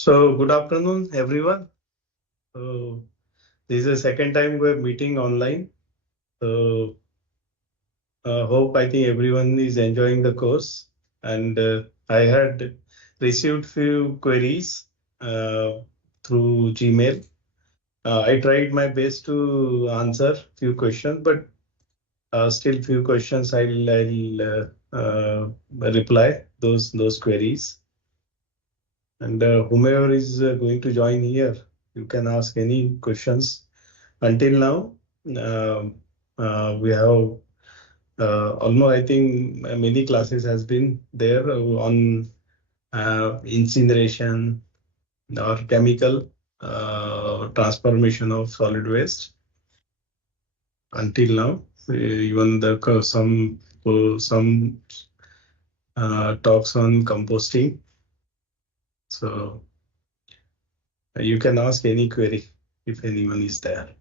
So good afternoon, everyone. This is the second time we're meeting online. So I think everyone is enjoying the course. And I had received few queries through Gmail. I tried my best to answer few questions, but still few questions I'll reply those queries. And whomever is going to join here, you can ask any questions. Until now, we have almost, I think, many classes has been there on incineration or chemical transformation of solid waste. Until now, even some talks on composting. So you can ask any query if anyone is there.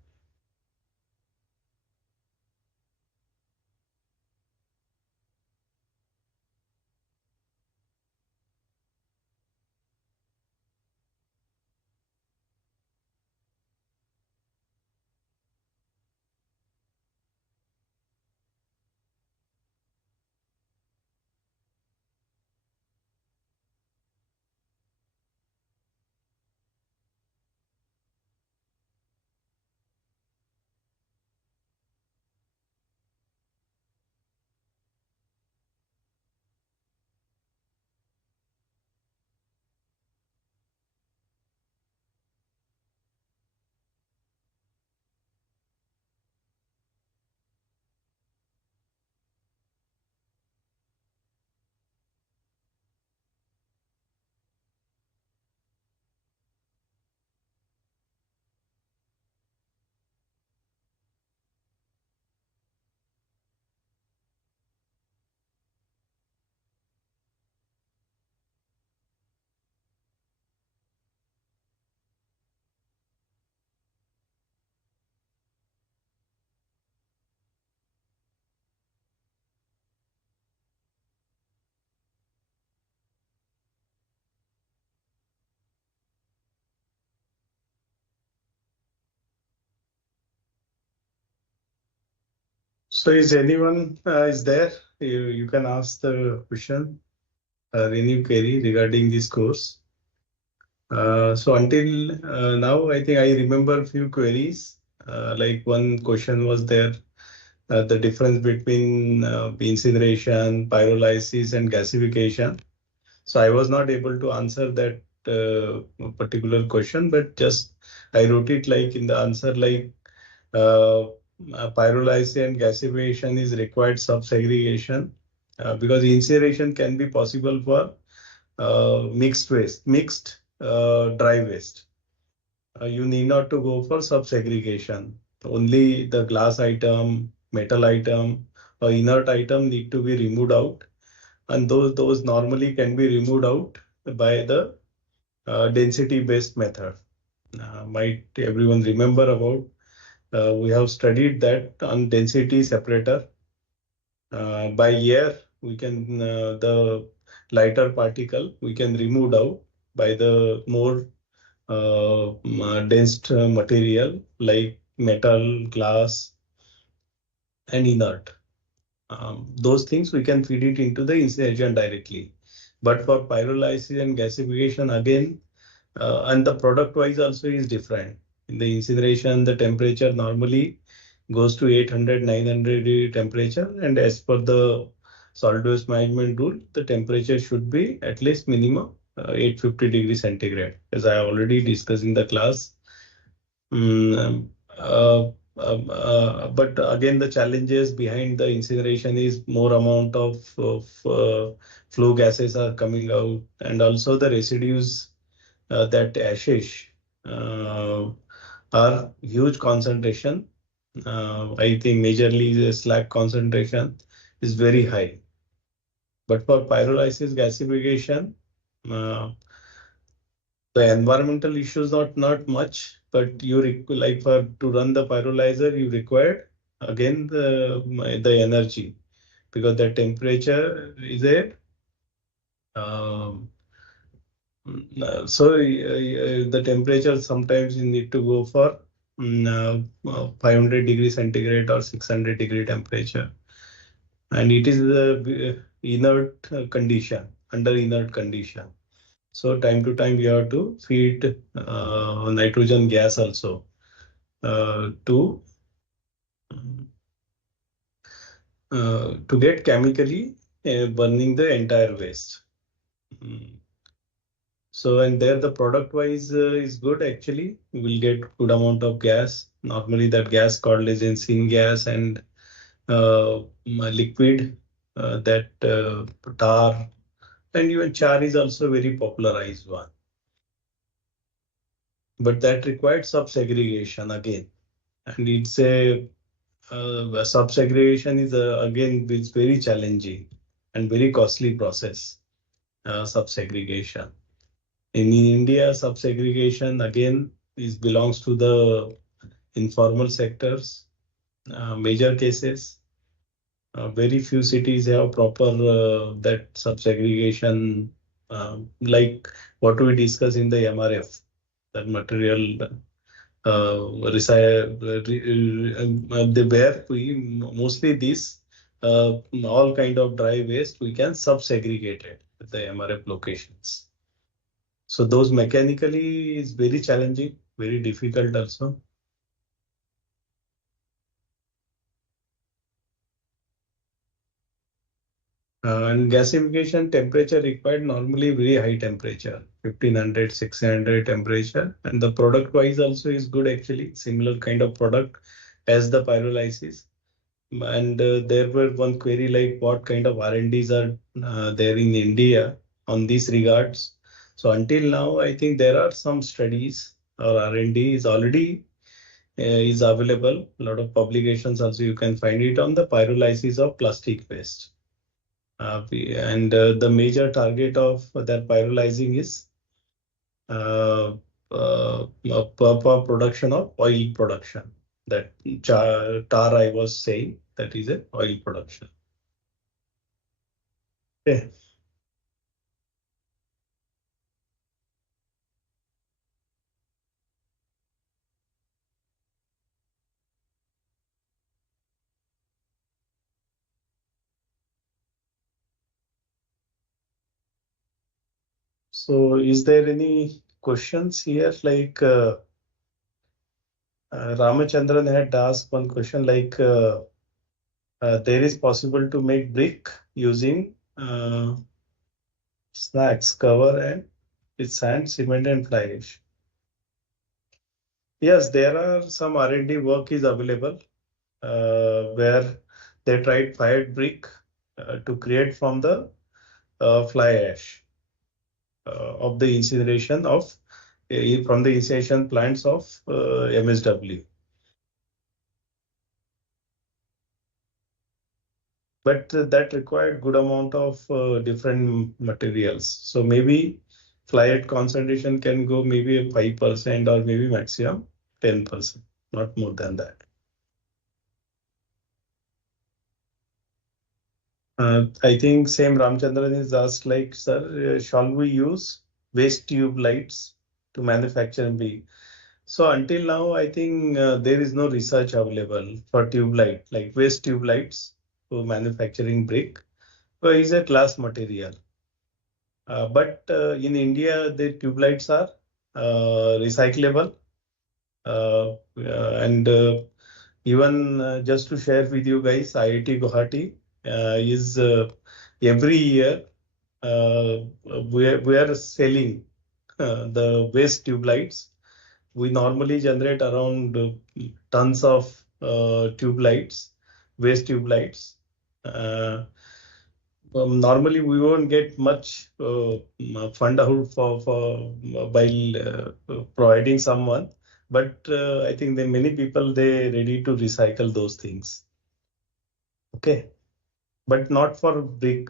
So is anyone is there? You can ask the question or any query regarding this course. So until now, I think I remember a few queries. Like one question was there, the difference between incineration, pyrolysis, and gasification. So I was not able to answer that particular question, but just I wrote it like in the answer, like uh, pyrolysis and gasification is required sub-segregation because incineration can be possible for mixed dry waste. You need not to go for sub-segregation. Only the glass item, metal item, or inert item need to be removed out, and those normally can be removed out by the density-based method. Might everyone remember about? We have studied that on density separator. By year, we can the lighter particle we can remove out by the more dense material like metal, glass, and inert. Those things we can feed it into the incineration directly. But for pyrolysis and gasification, again, and the product wise also is different. In the incineration, the temperature normally goes to 800, 900 degree temperature. And as per the solid waste management rule, the temperature should be at least minimum 850 degrees centigrade, as I already discussed in the class. Mm, but again, the challenges behind the incineration is more amount of flue gases are coming out, and also the residues that ashes uh, are huge concentration. I think majorly the slag concentration is very high. But for pyrolysis gasification, uh, the environmental issues not much, but like for to run the pyrolyzer, you require again the energy because the temperature is a um, The temperature sometimes you need to go for 500 degree centigrade or 600 degree temperature, and it is the inert condition, under inert condition. So time to time you have to feed nitrogen gas also to get chemically burning the entire waste. Mm. So, and there the product wise is good actually. You will get good amount of gas. Normally that gas called as syngas, and liquid that tar, and even char is also very popularized one. But that required sub-segregation again. And it's a sub-segregation is again it's very challenging and very costly process, sub-segregation. In India, sub-segregation again belongs to the informal sectors, major cases. Very few cities have proper that sub-segregation, like what we discuss in the MRF, that material where we mostly this all kind of dry waste we can sub-segregate it with the MRF locations. So those mechanically is very challenging, very difficult also. And gasification temperature required normally very high temperature, 1500, 1600 temperature. And the product wise also is good actually, similar kind of product as the pyrolysis. And there were one query like what kind of R&Ds are there in India on these regards. So until now, I think there are some studies or R&D is already is available. A lot of publications also you can find it on the pyrolysis of plastic waste. And the major target of that pyrolyzing is production of oil production. That tar I was saying, that is a oil production. Okay. So is there any questions here? Like Ramachandran had asked one question like there is possible to make brick using snacks cover and with sand, cement and fly ash. Yes, there are some R&D work is available where they tried fired brick to create from the fly ash of the incineration of from the incineration plants of MSW. But that required good amount of different materials. So maybe fly ash concentration can go maybe 5% or maybe maximum 10%, not more than that. I think same Ramchandran is asked like, sir, shall we use waste tube lights to manufacture brick? So until now, I think there is no research available for tube light, like waste tube lights for manufacturing brick. So it's a glass material. But in India, the tube lights are recyclable. And even just to share with you guys, IIT Guwahati is every year we are selling the waste tube lights. We normally generate around tons of tube lights, waste tube lights. Normally, we won't get much fund out for by providing someone, but I think that many people they ready to recycle those things. Okay, but not for brick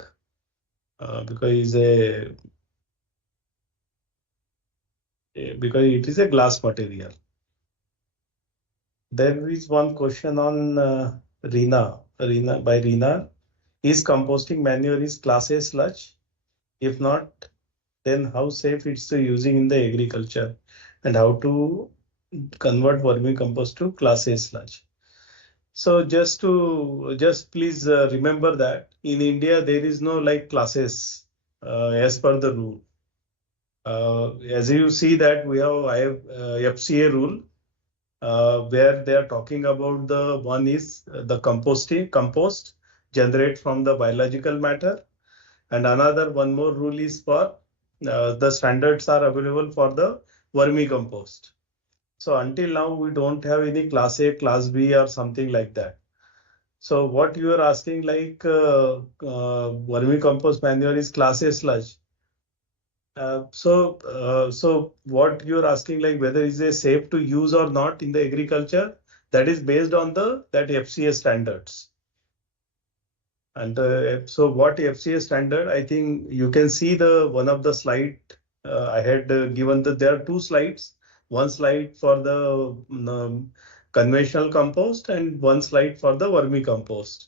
because because it is a glass material. There is one question on Reena by Reena. Is composting manure is class A sludge? If not, then how safe it's using in the agriculture, and how to convert vermicompost to Class A sludge. So just please remember that in India there is no like classes as per the rule. As you see that I have FCA rule where they are talking about the one is the compost generate from the biological matter, and another one more rule is for the standards are available for the vermicompost. So until now we don't have any class A, class B or something like that. So what you are asking like vermicompost manure is class A sludge. So what you're asking like whether is it safe to use or not in the agriculture, that is based on that FCA standards. And so what FCA standard, I think you can see the one of the slide I had given that there are two slides, one slide for the conventional compost and one slide for the vermicompost.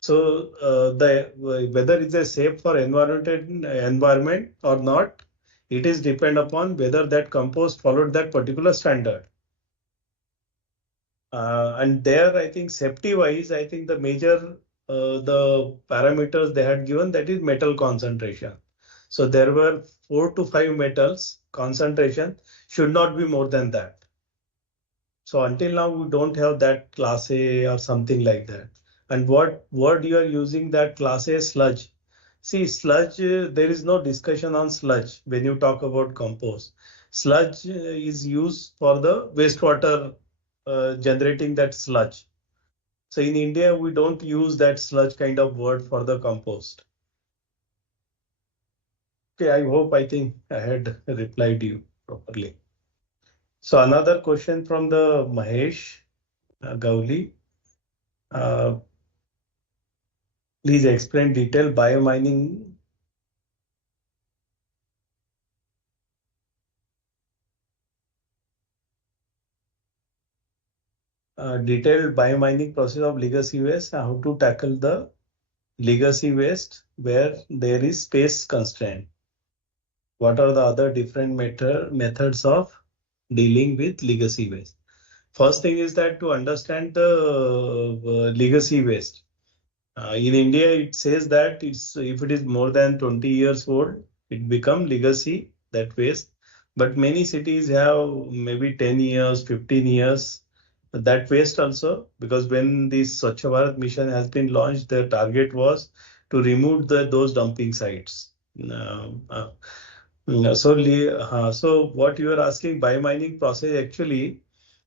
So the whether it's a safe for environment or not, it is depend upon whether that compost followed that particular standard. And there, I think safety wise, I think the major the parameters they had given, that is metal concentration. So there were 4 to 5 metals concentration should not be more than that. So until now we don't have that class A or something like that. And what word you are using that class A sludge? See, sludge, there is no discussion on sludge when you talk about compost. Sludge is used for the wastewater generating that sludge. So in India, we don't use that sludge kind of word for the compost. Okay, I think I had replied you properly. So another question from the Mahesh Gauli. Please explain detail biomining. Detailed biomining process of legacy waste, how to tackle the legacy waste where there is space constraint. What are the other different methods of dealing with legacy waste? First thing is that to understand the legacy waste. In India, it says that if it is more than 20 years old, it become legacy, that waste. But many cities have maybe 10 years, 15 years, that waste also, because when this Swachh Bharat mission has been launched, the target was to remove those dumping sites. So what you are asking, biomining process actually,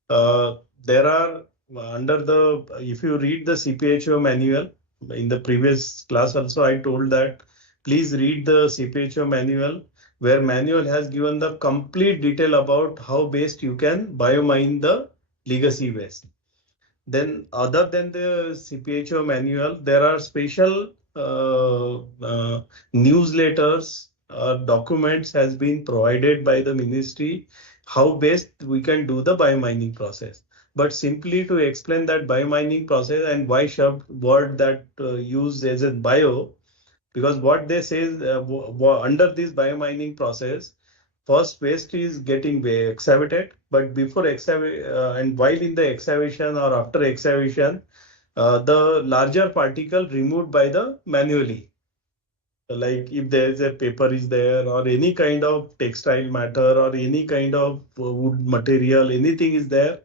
there are under the, if you read the CPHO manual, in the previous class also I told that please read the CPHO manual, where manual has given the complete detail about how best you can biomine the legacy waste. Then other than the CPHO manual, there are special newsletters, documents has been provided by the ministry how best we can do the biomining process. But simply to explain that biomining process and why shoved word that used as a bio, because what they say is under this biomining process, first waste is getting excavated, but before and while in the excavation or after excavation, the larger particle removed by the manually. Like if there is a paper is there or any kind of textile matter or any kind of wood material, anything is there,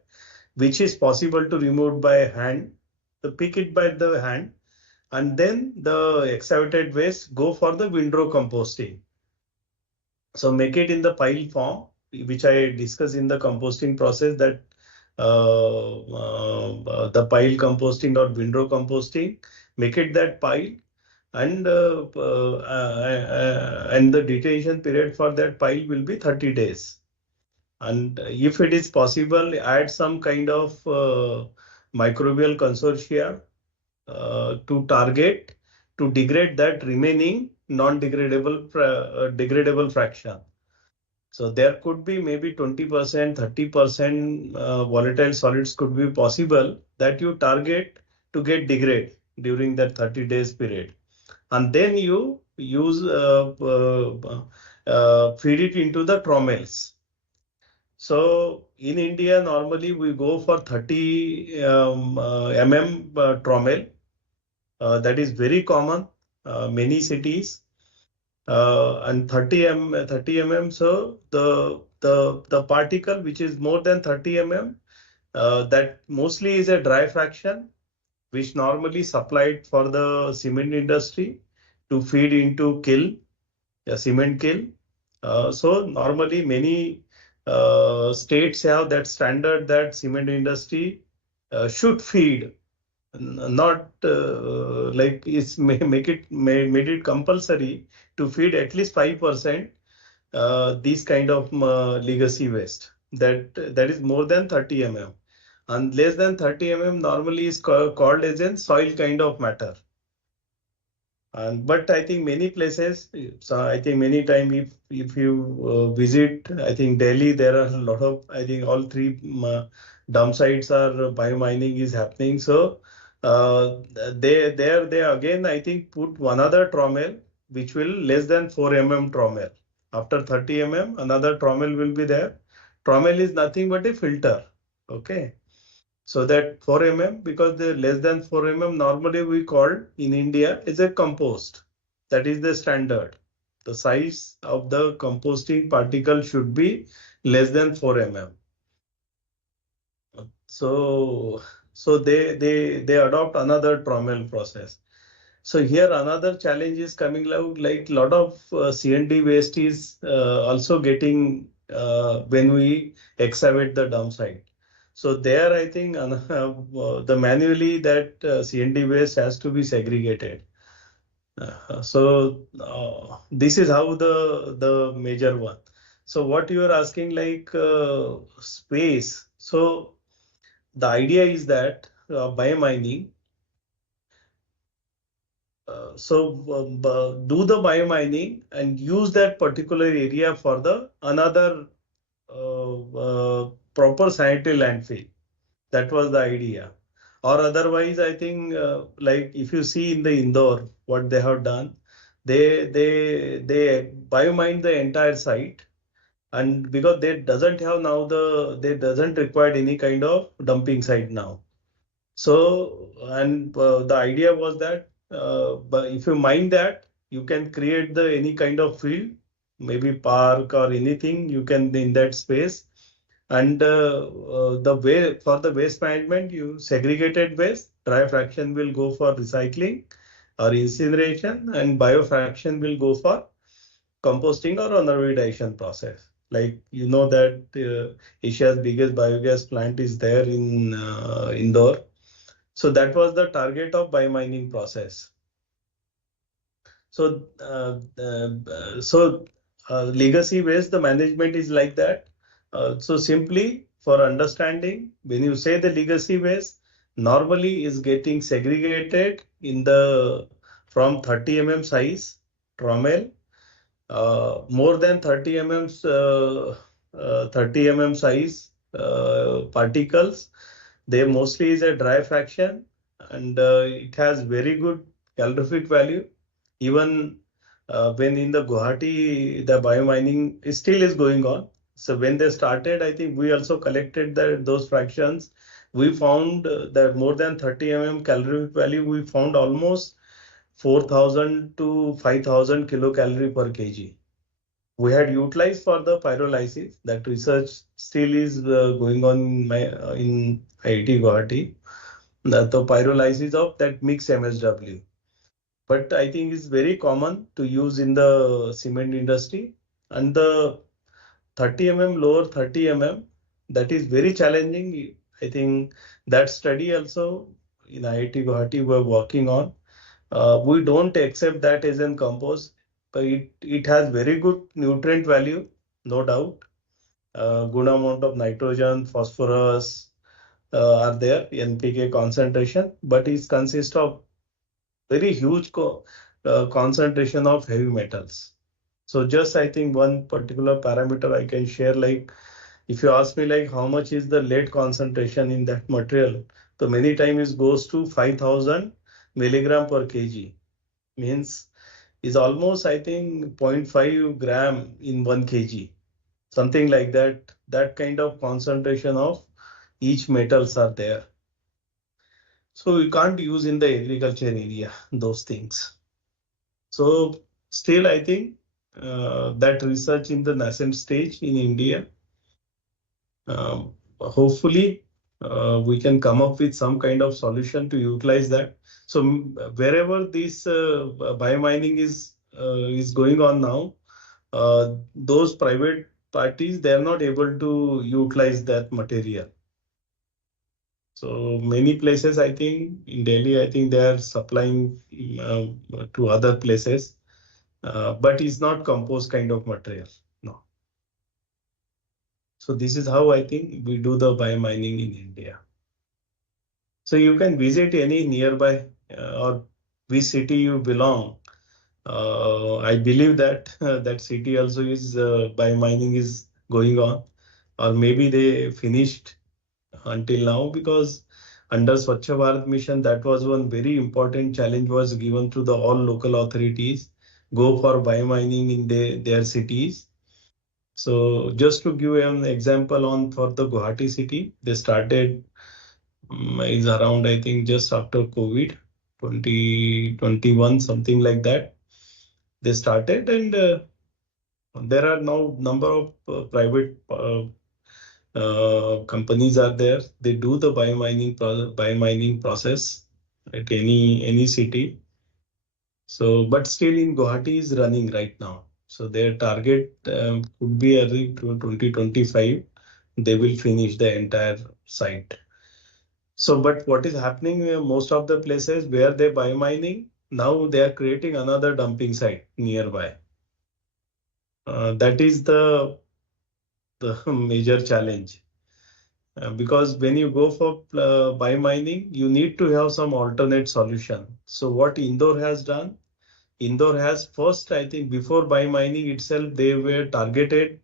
which is possible to remove by hand, to pick it by the hand, and then the excavated waste go for the windrow composting. So make it in the pile form, which I discussed in the composting process, that the pile composting or windrow composting, make it that pile, and the detention period for that pile will be 30 days. And if it is possible, add some kind of microbial consortia to target to degrade that remaining non-degradable degradable fraction. So there could be maybe 20%, 30% volatile solids could be possible that you target to get degrade during that 30 days period. And then you use feed it into the trommels. So in India, normally we go for 30 trommel. That is very common, many cities. And 30 mm. So the particle which is more than 30 mm, that mostly is a dry fraction, which normally supplied for the cement industry to feed into kiln, a cement kiln. So normally many states have that standard that cement industry should feed, not like it's made it compulsory to feed at least 5% these kind of legacy waste. That is more than 30 mm, and less than 30 mm normally is called as a soil kind of matter. And but I think many places, so I think many time if you visit, I think Delhi, there are a lot of, I think all three dump sites are biomining is happening. So they again I think put one other trommel which will less than 4 mm trommel. After 30 mm, another trommel will be there. Trommel is nothing but a filter. Okay. So that 4 mm, because the less than 4 mm normally we call in India is a compost. That is the standard. The size of the composting particle should be less than 4 mm. So they adopt another trommel process. So here another challenge is coming out, like lot of CND waste is also getting when we excavate the dump site. So there I think the manually that CND waste has to be segregated. This is how the major one. So what you are asking, like space. So the idea is that by mining, do the biomining and use that particular area for the another proper sanitary landfill. That was the idea. Or otherwise, I think like if you see in the Indore, what they have done, they biomine the entire site, and because they doesn't have now they doesn't require any kind of dumping site now. So, and the idea was that, but if you mind that, you can create the any kind of field, maybe park or anything you can in that space. And the way for the waste management, you segregated waste, dry fraction will go for recycling or incineration, and bio fraction will go for composting or anaerodization process. Like you know that Asia's biggest biogas plant is there in Indore. So that was the target of biomining process. So, legacy waste, the management is like that. So simply for understanding, when you say the legacy waste, normally is getting segregated in the from 30 mm size trommel, more than 30 mm 30 mm size particles. They mostly is a dry fraction, and it has very good calorific value. Even when in the Guwahati, the biomining is still is going on. So when they started, I think we also collected those fractions. We found that more than 30 mm calorific value, we found almost 4,000 to 5,000 kilocalorie per kg. We had utilized for the pyrolysis. That research still is going on in IIT Guwahati. The pyrolysis of that mixed MSW. But I think it's very common to use in the cement industry. And the 30 mm, lower 30 mm, that is very challenging. I think that study also in IIT Guwahati we're working on. We don't accept that as in compost, but it has very good nutrient value, no doubt. Good amount of nitrogen, phosphorus are there, NPK concentration, but it consists of very huge concentration of heavy metals. So just I think one particular parameter I can share, like if you ask me like how much is the lead concentration in that material, so many times it goes to 5,000 milligram per kg. Means is almost, I think, 0.5 gram in 1 kg, something like that. That kind of concentration of each metals are there. So you can't use in the agriculture area those things. So still, I think that research in the nascent stage in India. Hopefully, we can come up with some kind of solution to utilize that. So wherever this biomining is going on now, those private parties, they are not able to utilize that material. So many places, I think in Delhi, I think they are supplying to other places, but it's not compost kind of material. No. So this is how I think we do the biomining in India. So you can visit any nearby or which city you belong. I believe that that city also is biomining is going on, or maybe they finished until now, because under Swachh Bharat mission, that was one very important challenge was given to the all local authorities, go for biomining in their cities. So just to give an example on for the Guwahati city, they started is around, I think, just after COVID, 2021, something like that. They started, and there are now number of private companies are there. They do the biomining process at any city. So, but still in Guwahati is running right now. So their target could be early to 2025. They will finish the entire site. So, but what is happening, most of the places where they biomining, now they are creating another dumping site nearby. That is the major challenge. Because when you go for biomining, you need to have some alternate solution. So what Indore has done, Indore has first, I think, before biomining itself, they were targeted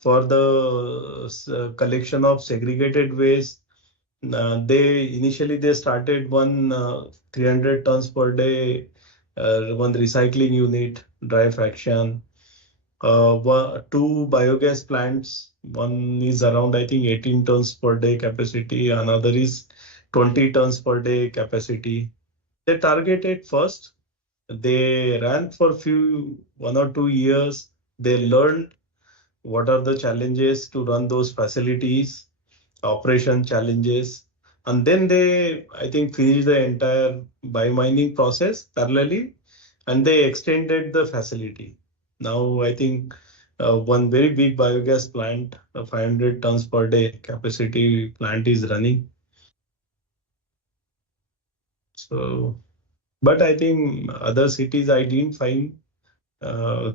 for the collection of segregated waste. They initially they started one 300 tons per day, one recycling unit, dry fraction, two biogas plants. One is around, I think, 18 tons per day capacity. Another is 20 tons per day capacity. They targeted first. They ran for 1 or 2 years. They learned what are the challenges to run those facilities, operation challenges, and then they, I think, finished the entire biomining process parallelly, and they extended the facility. Now I think one very big biogas plant, a 500 tons per day capacity plant is running. So, but I think other cities I didn't find uh,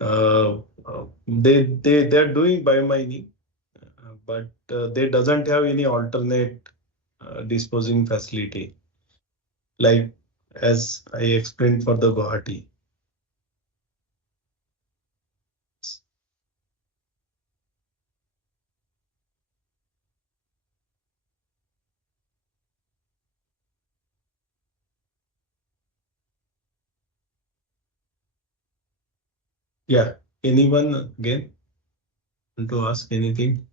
uh, they're doing biomining, but they doesn't have any alternate disposing facility, like as I explained for the Guwahati. Yeah, anyone again want to ask anything?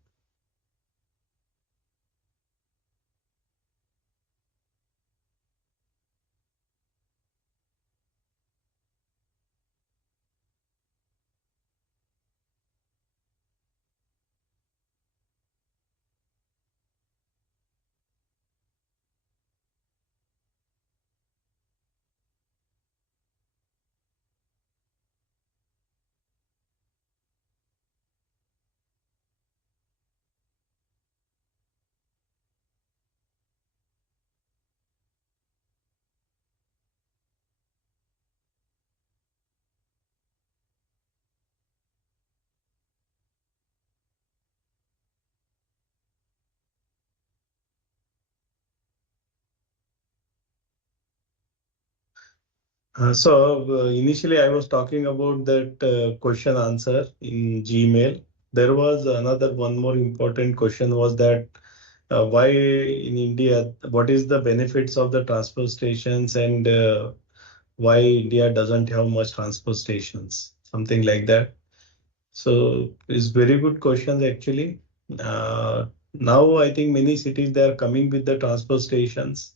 Initially I was talking about that question answer in Gmail. There was another one more important question was that why in India, what is the benefits of the transfer stations, and why India doesn't have much transport stations, something like that. So it's very good questions actually. Now I think many cities they are coming with the transport stations,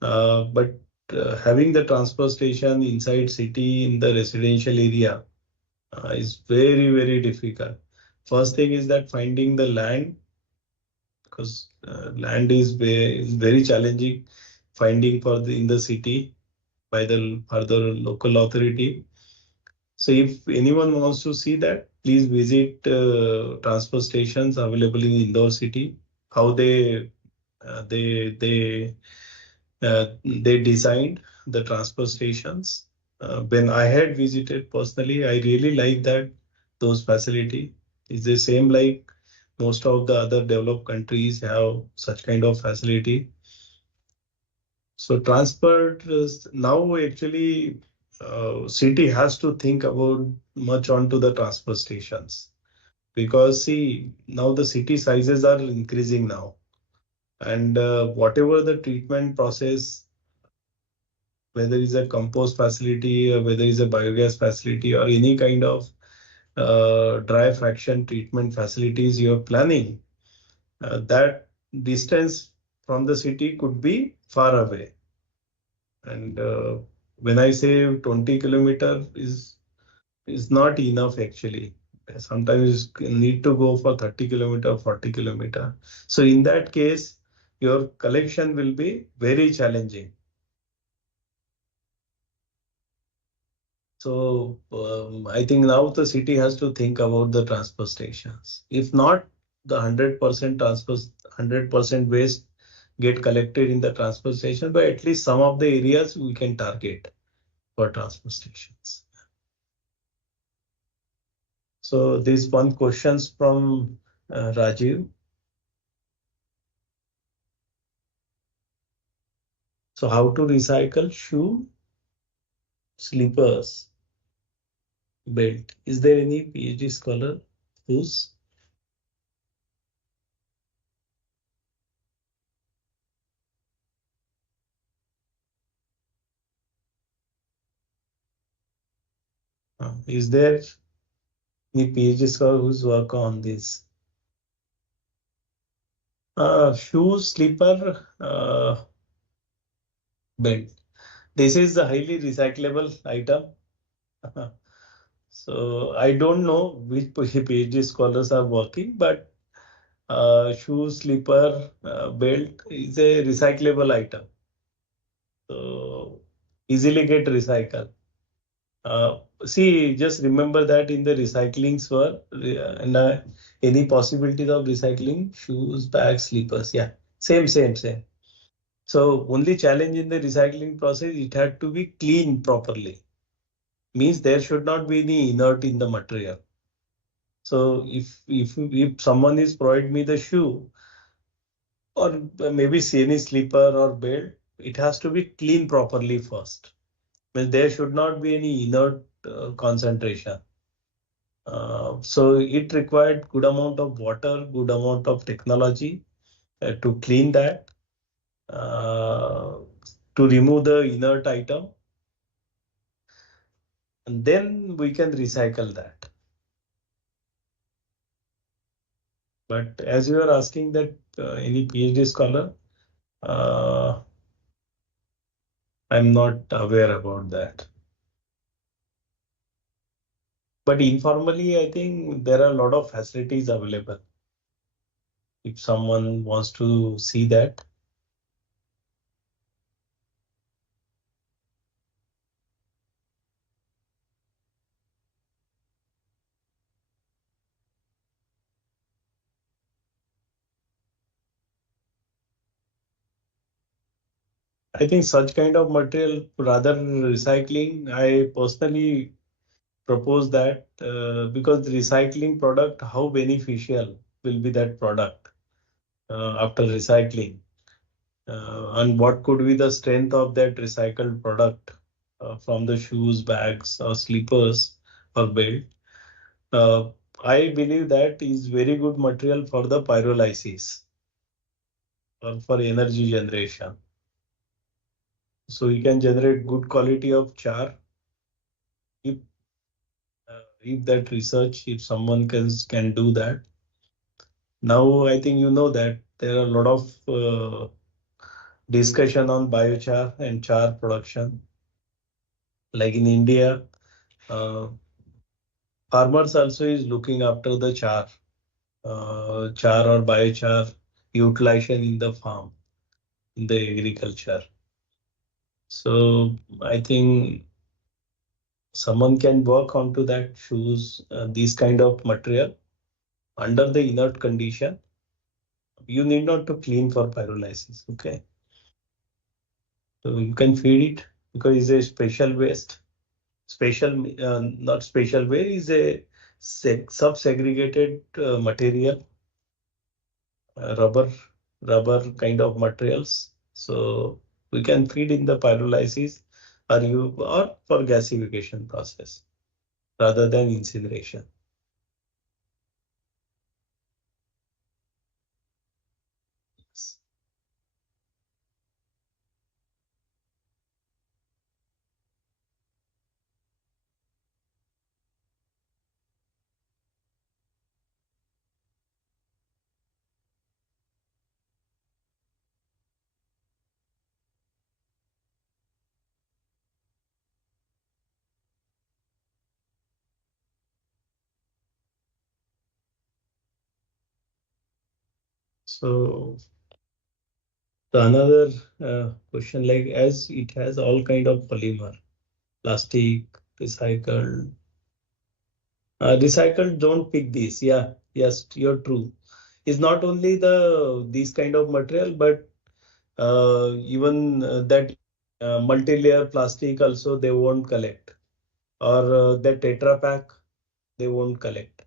but having the transport station inside city in the residential area is very difficult. First thing is that finding the land, because land is very challenging finding for the in the city by the further local authority. So if anyone wants to see that, please visit transport stations available in Indore city. How uh, they they they designed the transport stations. When I had visited personally, I really like that those facility is the same like most of the other developed countries have such kind of facility. So transport is now actually city has to think about much onto the transport stations, because see now the city sizes are increasing now, and whatever the treatment process, whether it's a compost facility or whether it's a biogas facility or any kind of dry fraction treatment facilities you're planning, that distance from the city could be far away. And when I say 20 kilometer is not enough actually. Sometimes you need to go for 30 kilometer, 40 kilometer. So in that case, your collection will be very challenging. So I think now the city has to think about the transport stations. If not, the 100% transport, 100% waste get collected in the transport station, but at least some of the areas we can target for transport stations. So this one questions from Rajiv. So how to recycle shoe, slippers, belt? Is there any PhD scholar who's is there any PhD scholar who's work on this? Shoe, slipper, belt. This is a highly recyclable item. So I don't know which PhD scholars are working, but shoe, slipper, belt is a recyclable item. So easily get recycled. See, just remember that in the recycling swirl, and any possibilities of recycling shoes, bags, slippers. Yeah, same. So only challenge in the recycling process, it had to be clean properly. Means there should not be any inert in the material. So if someone is provide me the shoe or maybe see any slipper or belt, it has to be clean properly first. Means there should not be any inert concentration. So it required good amount of water, good amount of technology to clean that, uh, to remove the inert item, and then we can recycle that. But as you are asking that any PhD scholar, uh, I'm not aware about that. But informally, I think there are a lot of facilities available. If someone wants to see that, I think such kind of material rather recycling, I personally propose that because the recycling product, how beneficial will be that product after recycling, and what could be the strength of that recycled product from the shoes, bags, or slippers or belt. Uh, I believe that is very good material for the pyrolysis or for energy generation. So you can generate good quality of char if that research, if someone can do that. Now I think you know that there are a lot of discussion on biochar and char production. Like in India, uh, farmers also is looking after the char or biochar utilization in the farm, in the agriculture. So I think someone can work onto that, choose this kind of material under the inert condition. You need not to clean for pyrolysis. Okay, so you can feed it because it's a special waste. Special, not special way, is a sub-segregated material, rubber, rubber kind of materials. So we can feed in the pyrolysis or for gasification process rather than incineration. Yes. So the another question, like as it has all kind of polymer, plastic, recycled, recycled don't pick these. Yeah, yes, you're true. It's not only these kind of material, but even that multi-layer plastic also they won't collect, or that Tetra Pak they won't collect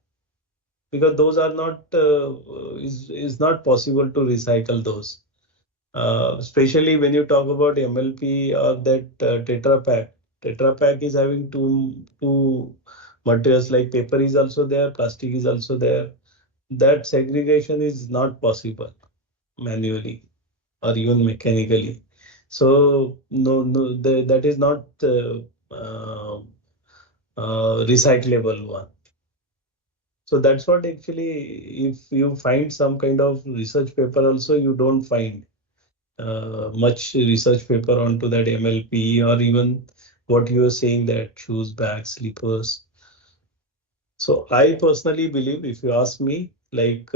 because those are not is not possible to recycle those. Especially when you talk about MLP or that Tetra Pak. Tetra Pak is having two materials, like paper is also there, plastic is also there. That segregation is not possible manually or even mechanically. So that is not recyclable one. So that's what actually, if you find some kind of research paper also, you don't find much research paper onto that MLP or even what you are saying, that shoes, bags, slippers. So I personally believe, if you ask me, like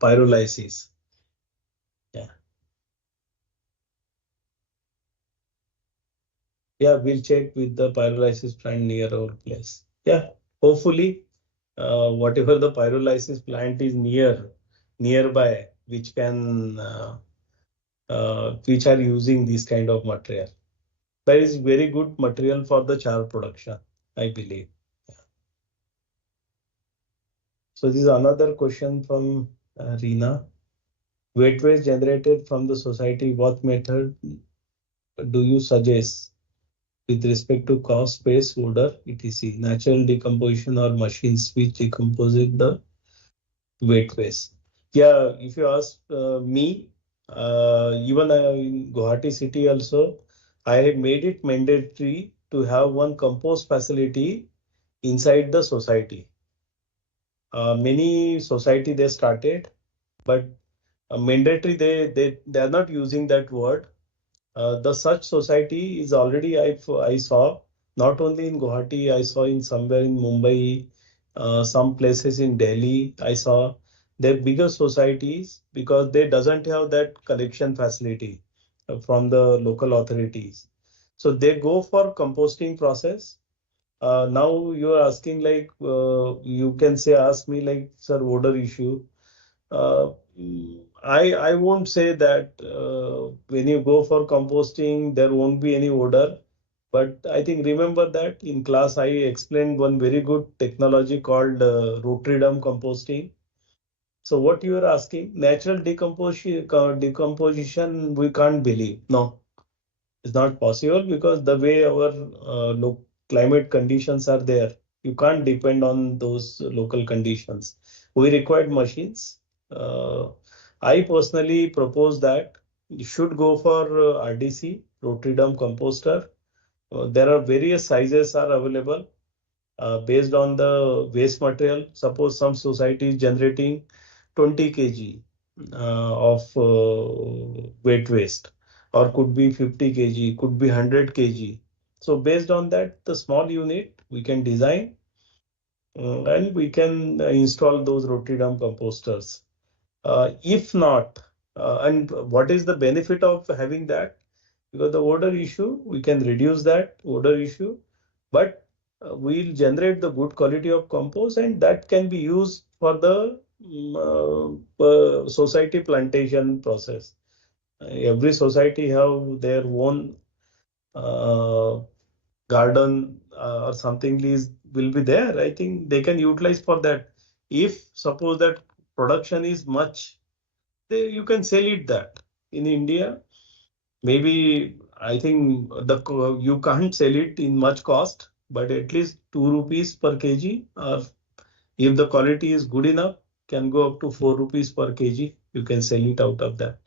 pyrolysis. Yeah, yeah, we'll check with the pyrolysis plant near our place. Yeah, hopefully, whatever the pyrolysis plant is nearby, which are using this kind of material. That is very good material for the char production, I believe. So this is another question from Reena. Wet waste generated from the society, what method do you suggest with respect to cost, space, odor, etc.? Natural decomposition or machines which decompose the wet waste? Yeah, if you ask me, even in Guwahati city also, I have made it mandatory to have one compost facility inside the society. Many society they started, but mandatory they are not using that word. The such society is already I saw not only in Guwahati, I saw in somewhere in Mumbai, some places in Delhi. I saw they're bigger societies because they doesn't have that collection facility from the local authorities. So they go for composting process. Now you are asking, like you can say ask me, like, sir, odor issue. I won't say that when you go for composting there won't be any odor, but I think remember that in class I explained one very good technology called rotary drum composting. So what you are asking, natural decomposition we can't believe. No, it's not possible because the way our climate conditions are there, you can't depend on those local conditions. We required machines. Uh, I personally propose that you should go for RDC, rotary drum composter. There are various sizes are available based on the waste material. Suppose some society is generating 20 kg of wet waste, or could be 50 kg, could be 100 kg. So based on that, the small unit we can design and we can install those rotary drum composters. If not, and what is the benefit of having that? Because the odor issue, we can reduce that odor issue, but we'll generate the good quality of compost, and that can be used for the society plantation process. Every society have their own uh, garden or something is will be there. I think they can utilize for that. If suppose that production is much, you can sell it that in India. Maybe I think you can't sell it in much cost, but at least 2 rupees per kg, or if the quality is good enough, can go up to 4 rupees per kg. You can sell it out of that.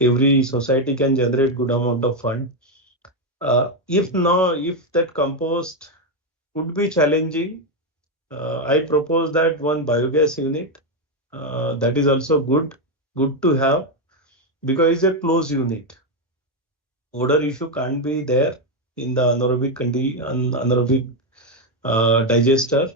Every society can generate good amount of fund. If that compost would be challenging, I propose that one biogas unit. That is also good to have because it's a closed unit. Odor issue can't be there in the anaerobic digester.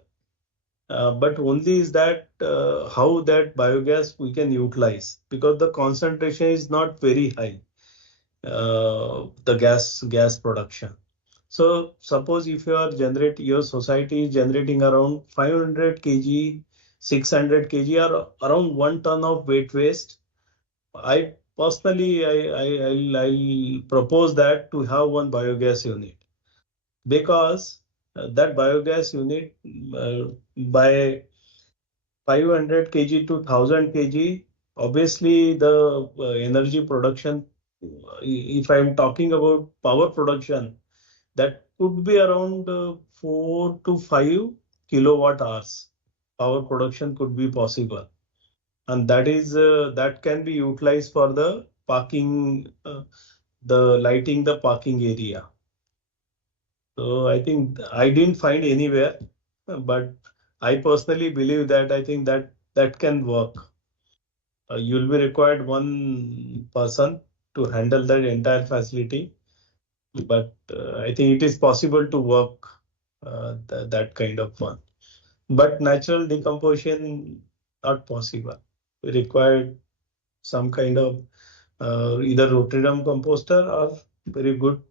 But only is that how that biogas we can utilize, because the concentration is not very high, the gas production. So suppose if your society is generating around 500 kg, 600 kg, or around 1 ton of wet waste. I personally, I'll propose that to have one biogas unit, because that biogas unit by 500 kg to 1000 kg, obviously the energy production, if I'm talking about power production, that could be around 4 to 5 kilowatt hours. Power production could be possible, and that can be utilized for the parking, the lighting the parking area. So I think I didn't find anywhere, but I personally believe that I think that can work. You'll be required one person to handle that entire facility, but I think it is possible to work that kind of one. But natural decomposition not possible. We require some kind of either rotary drum composter or very good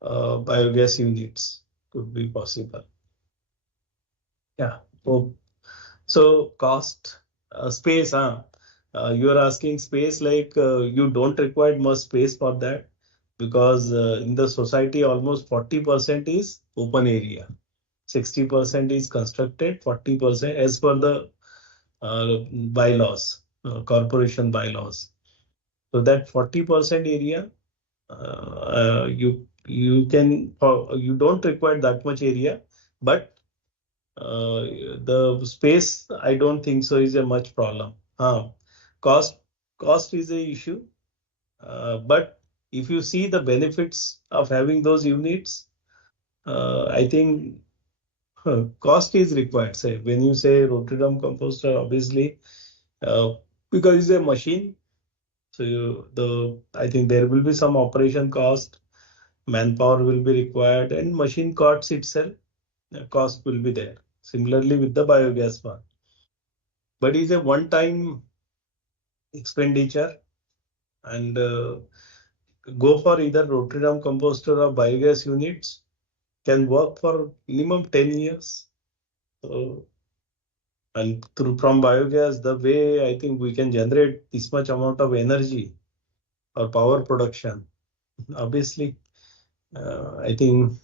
biogas units could be possible. Yeah. So cost, space, huh? You are asking space, like you don't require much space for that, because in the society almost 40% is open area, 60% is constructed, 40% as per the bylaws, corporation bylaws. So that 40% area, you don't require that much area, but the space I don't think so is a much problem. Cost cost is a issue, but if you see the benefits of having those units, I think cost is required. Say when you say rotary drum composter, obviously uh, because it's a machine, so I think there will be some operation cost, manpower will be required, and machine costs itself, cost will be there. Similarly with the biogas one, but it's a one-time expenditure, and go for either rotary drum composter or biogas units can work for minimum 10 years. So, and through from biogas, the way I think we can generate this much amount of energy or power production, obviously, I think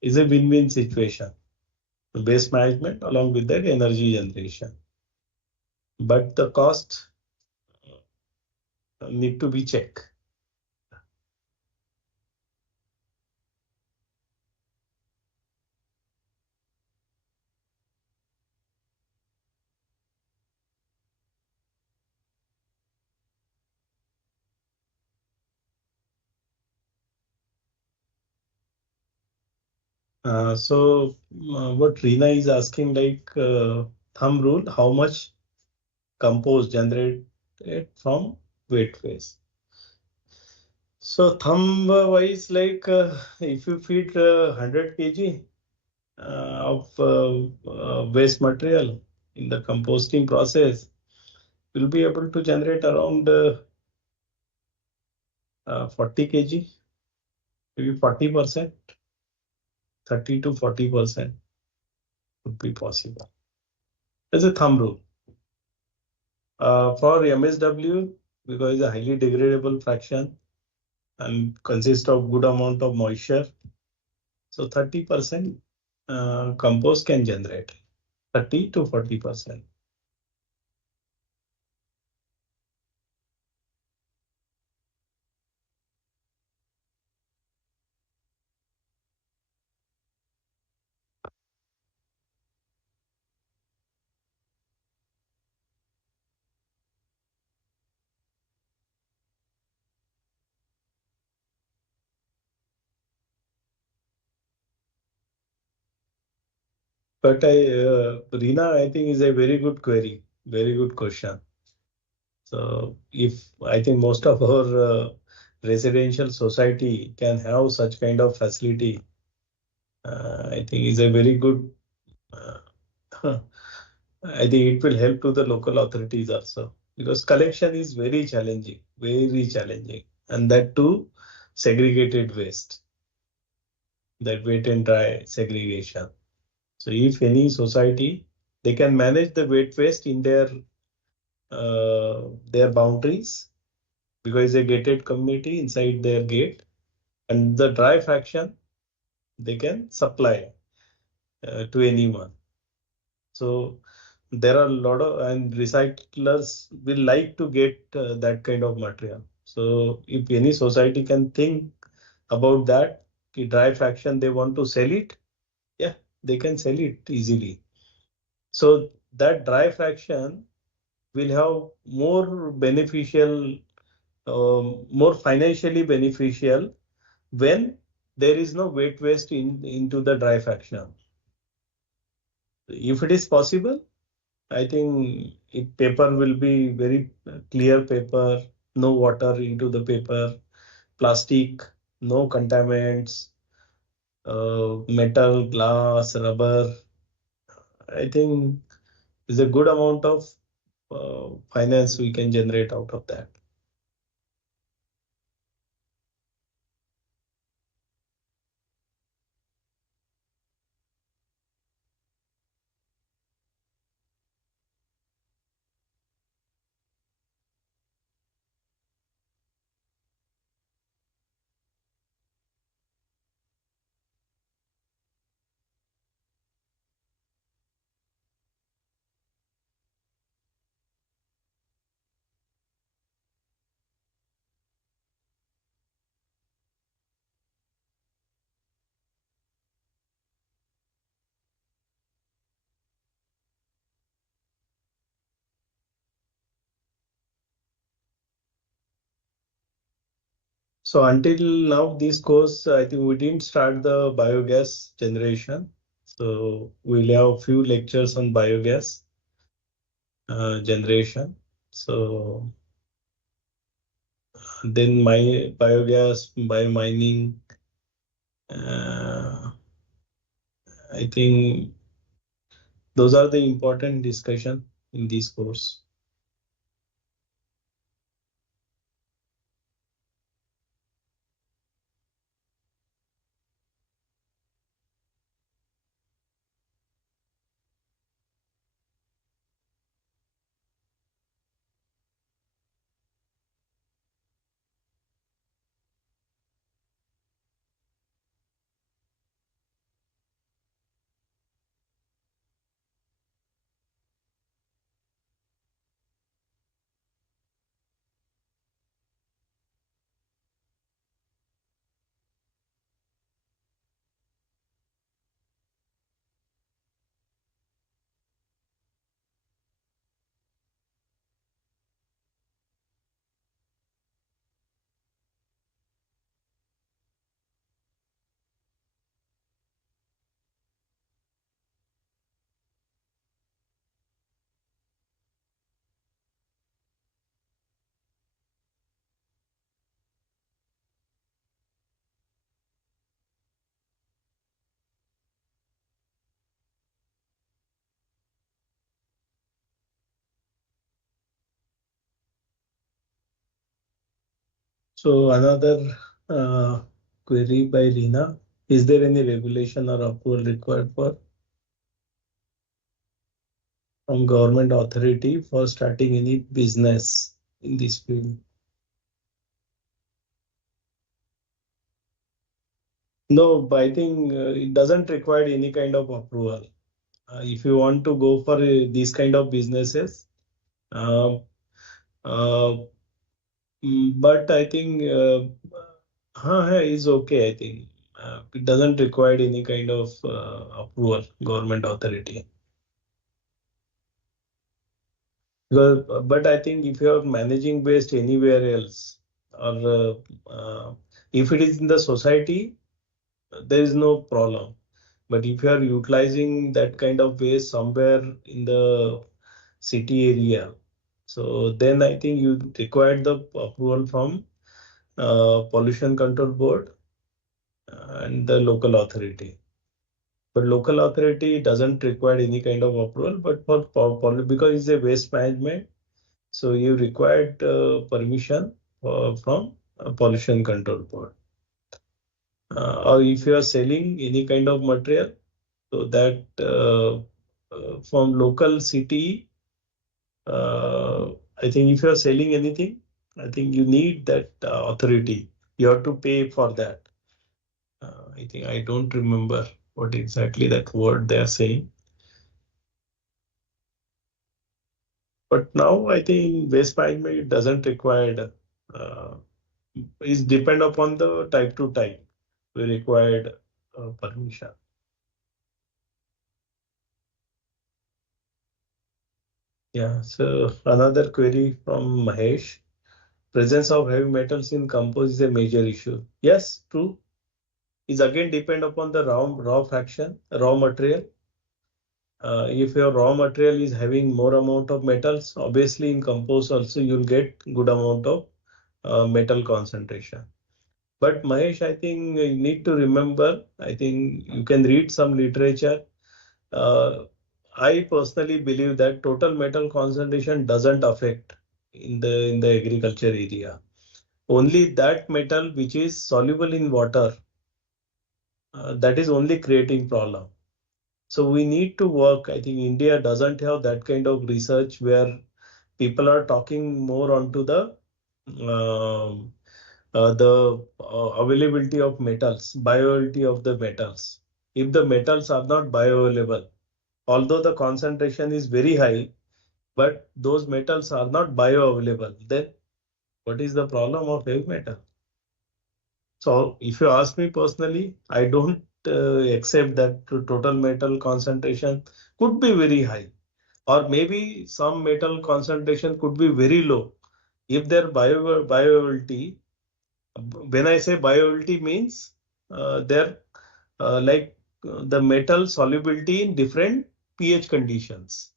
is a win-win situation. Waste management along with that energy generation. But the cost need to be checked. What Reena is asking, like thumb rule, how much compost generated from wet waste? So thumb wise, like if you feed 100 kg of waste material in the composting process, you'll be able to generate around 40 kg, maybe 40%, 30 to 40% would be possible. As a thumb rule. For MSW, because it's a highly degradable fraction and consists of good amount of moisture, so 30% compost can generate, 30 to 40%. But Reena, I think is a very good query, very good question. So if I think most of our residential society can have such kind of facility, I think is a very good. Uh, I think it will help to the local authorities also because collection is very challenging, and that too segregated waste, that wet and dry segregation. So if any society they can manage the wet waste in their boundaries because a gated community inside their gate, and the dry fraction they can supply to anyone. So there are a lot of and recyclers will like to get that kind of material. So if any society can think about that, the dry fraction they want to sell it, yeah, they can sell it easily. So that dry fraction will have more financially beneficial when there is no wet waste into the dry fraction. If it is possible, I think paper will be very clear paper, no water into the paper, plastic, no contaminants, metal, glass, rubber. I think is a good amount of finance we can generate out of that. So until now, this course, I think we didn't start the biogas generation. So we'll have a few lectures on biogas generation. So then my biogas, biomining, uh, I think those are the important discussion in this course. So another query by Rina. Is there any regulation or approval required from government authority for starting any business in this field? No, but I think it doesn't require any kind of approval. If you want to go for these kind of businesses, uh, uh, but I think is okay. I think it doesn't require any kind of approval, government authority. Because, but I think if you're managing waste anywhere else, or if it is in the society, there is no problem. But if you are utilizing that kind of waste somewhere in the city area, so then I think you require the approval from Pollution Control Board and the local authority. But local authority doesn't require any kind of approval, but because it's a waste management, so you required permission from Pollution Control Board. Or if you are selling any kind of material, so that from local city, I think if you are selling anything, I think you need that authority. You have to pay for that. I think I don't remember what exactly that word they are saying. But now I think waste management doesn't require, is depend upon the type to type. We required permission. Yeah, so another query from Mahesh. Presence of heavy metals in compost is a major issue. Yes, true. Is again depend upon the raw fraction, raw material. If your raw material is having more amount of metals, obviously in compost also you'll get good amount of metal concentration. But Mahesh, I think you need to remember, I think you can read some literature. Uh, I personally believe that total metal concentration doesn't affect in the agriculture area. Only that metal which is soluble in water, that is only creating problem. So we need to work. I think India doesn't have that kind of research where people are talking more onto um the availability of metals, bioavailability of the metals. If the metals are not bioavailable, although the concentration is very high, but those metals are not bioavailable, then what is the problem of heavy metal? So if you ask me personally, I don't accept that total metal concentration could be very high, or maybe some metal concentration could be very low. If their bioavailability, when I say bioavailability means their like the metal solubility in different pH conditions.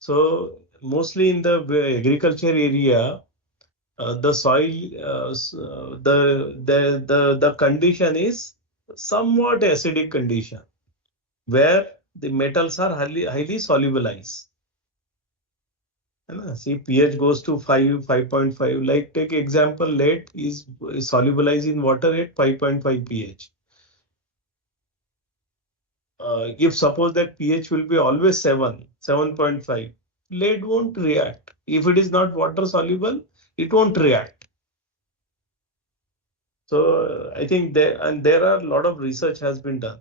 So mostly in the agriculture area, the soil, the condition is somewhat acidic condition where the metals are highly solubilized. See, pH goes to 5, 5.5. Like take example, lead is solubilized in water at 5.5 pH. If suppose that pH will be always 7, 7.5, lead won't react. If it is not water soluble, it won't react. So I think there are a lot of research has been done.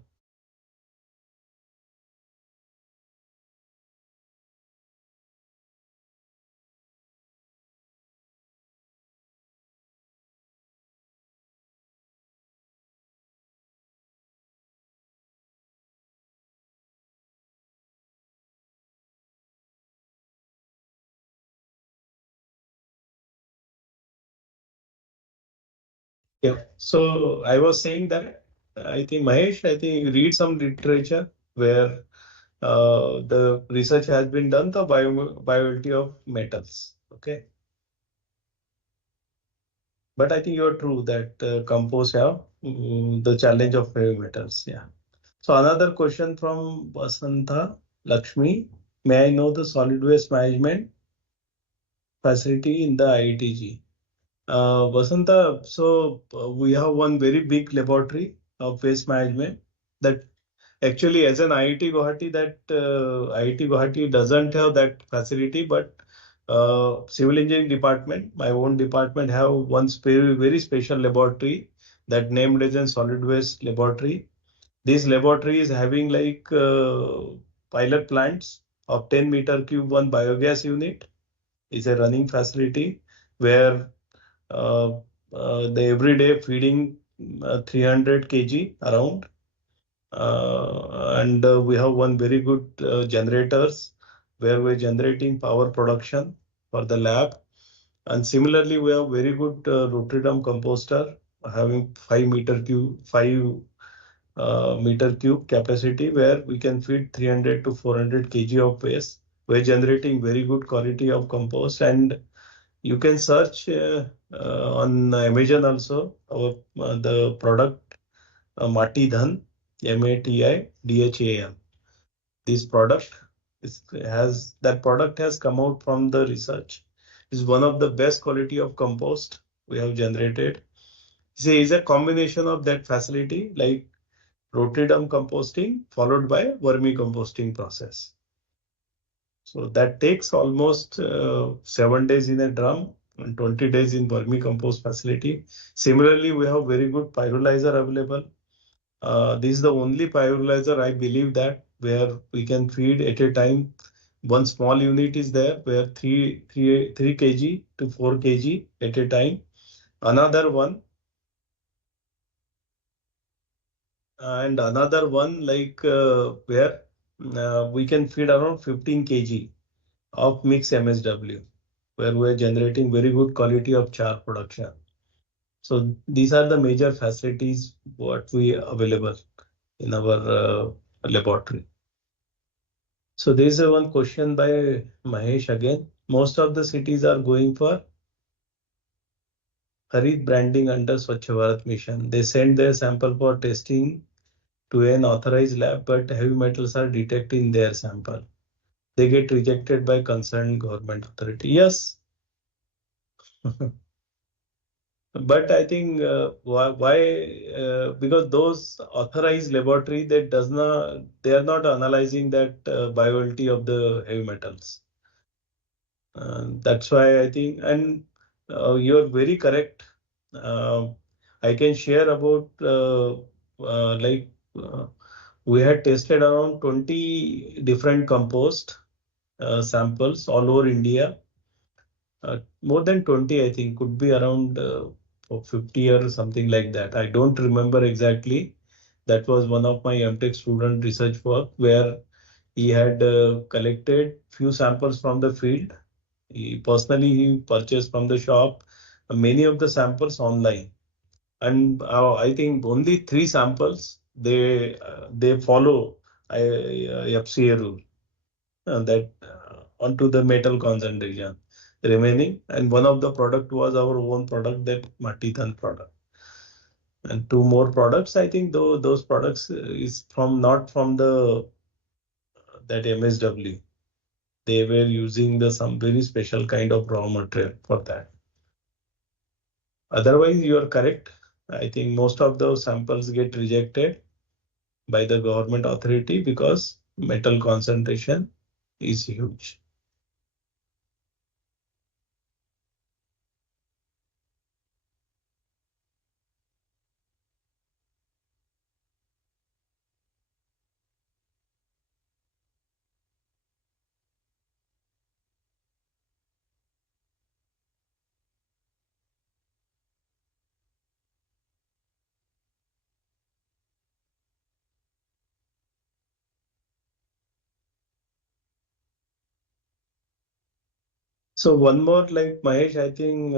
Yeah. So I was saying that I think Mahesh, I think read some literature where the research has been done the bioavailability of metals. Okay. But I think you're true that compost have the challenge of heavy metals. Yeah. So another question from Basanta Lakshmi. May I know the solid waste management facility in the IITG? Vasanta, so we have one very big laboratory of waste management that actually, as an IIT Guwahati, that IIT Guwahati doesn't have that facility, but civil engineering department, my own department, have one very special laboratory that named as a solid waste laboratory. This laboratory is having like pilot plants of 10 meter cube, one biogas unit is a running facility where uh, they every day feeding 300 kg around, and we have one very good generators where we're generating power production for the lab. And similarly, we have very good rotary drum composter having 5 meter cube capacity where we can feed 300 to 400 kg of waste. We're generating very good quality of compost, and you can search on Amazon also the product Mati Dhan, Matidhan. This product has come out from the research. Is one of the best quality of compost we have generated. See, is a combination of that facility like rotary drum composting followed by vermi composting process. So that takes almost 7 days in a drum and 20 days in vermicompost facility. Similarly, we have very good pyrolyzer available. This is the only pyrolyzer I believe that where we can feed at a time. One small unit is there where 3 kg to 4 kg at a time. Another one another one like where we can feed around 15 kg of mixed MSW, where we're generating very good quality of char production. So these are the major facilities what we available in our laboratory. So there is a one question by Mahesh again. Most of the cities are going for Harit branding under Swachh Bharat mission. They send their sample for testing to an authorized lab, but heavy metals are detected in their sample. They get rejected by concerned government authority. Yes. But I think why because those authorized laboratory that does not they are not analyzing that bioavailability of the heavy metals. That's why I think, and you're very correct. Uh, I can share about like we had tested around 20 different compost samples all over India. More than 20, I think, could be around 50 or something like that. I don't remember exactly. That was one of my MTech student research work where he had collected few samples from the field. He purchased from the shop many of the samples online. And I think only 3 samples they follow FCA rule that onto the metal concentration remaining, and one of the product was our own product, that Matithan product, and 2 more products. I think though those products is from not from the that MSW. They were using the some very special kind of raw material for that. Otherwise, you are correct. I think most of those samples get rejected by the government authority because metal concentration is huge. So one more like Mahesh, I think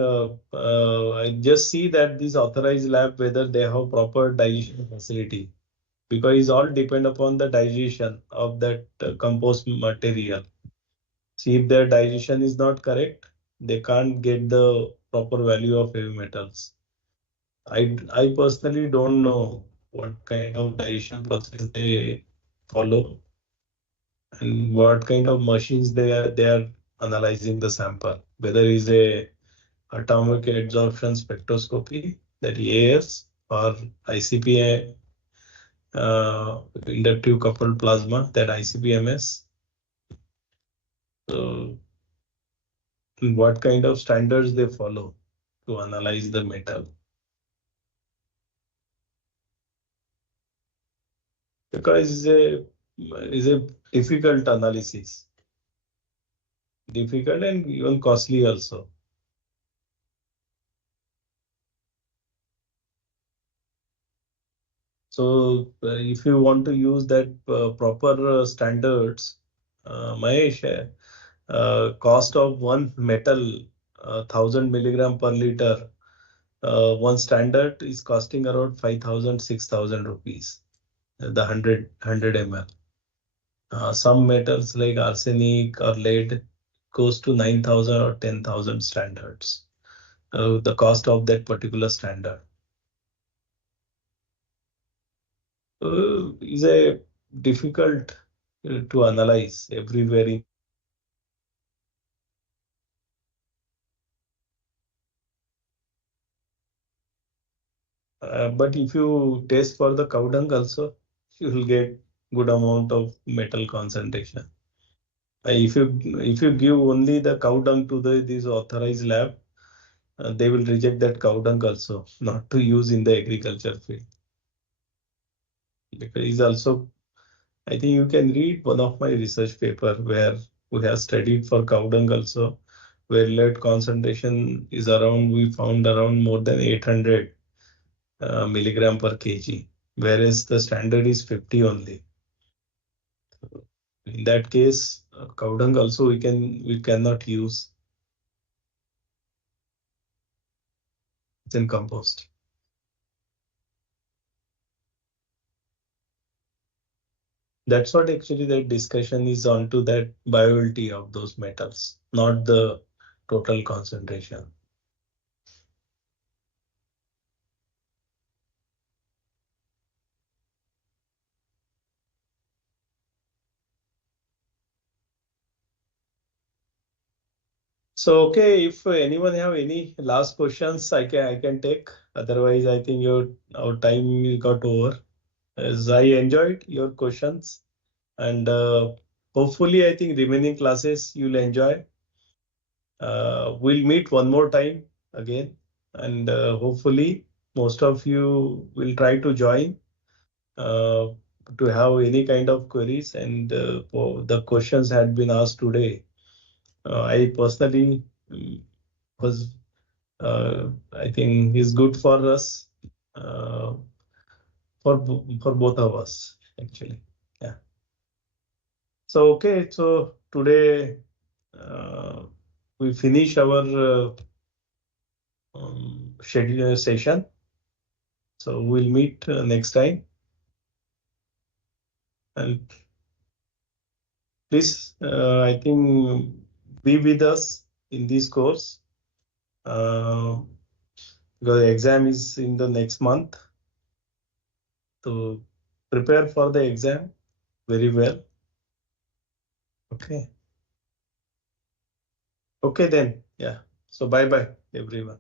I just see that these authorized lab whether they have proper digestion facility, because it's all depend upon the digestion of that compost material. See if their digestion is not correct, they can't get the proper value of heavy metals. I personally don't know what kind of digestion process they follow and what kind of machines they are analyzing the sample, whether is a atomic adsorption spectroscopy, that AS, or ICP, inductive coupled plasma, that ICP-MS. So what kind of standards they follow to analyze the metal? Because it's a difficult analysis, difficult and even costly also. So if you want to use that proper standards, Mahesh, cost of one metal, 1,000 milligram per liter, one standard is costing around 5,000, 6,000 rupees, the 100 ml. Some metals like arsenic or lead goes to 9,000 or 10,000 standards, the cost of that particular standard. Is a difficult to analyze everywhere in. But if you test for the cow dung also, you will get good amount of metal concentration. If you give only the cow dung to this authorized lab, they will reject that cow dung also, not to use in the agriculture field. Because it's also, I think you can read one of my research paper where we have studied for cow dung also, where lead concentration is around, we found around more than 800 milligram per kg, whereas the standard is 50 only. In that case, cow dung also we cannot use in compost. That's what actually the discussion is on, to that bioavailability of those metals, not the total concentration. So okay, if anyone have any last questions, I can take. Otherwise, I think our time got over. As I enjoyed your questions, and hopefully, I think remaining classes you'll enjoy. We'll meet one more time again, and hopefully most of you will try to join uh, to have any kind of queries. And the questions had been asked today. I personally was, I think, is good for us, uh, for both of us actually. Yeah. So okay, so today we finish our schedule session. So we'll meet next time. And please, I think, be with us in this course, because the exam is in the next month. So prepare for the exam very well. Okay. Okay then. Yeah. So bye bye, everyone.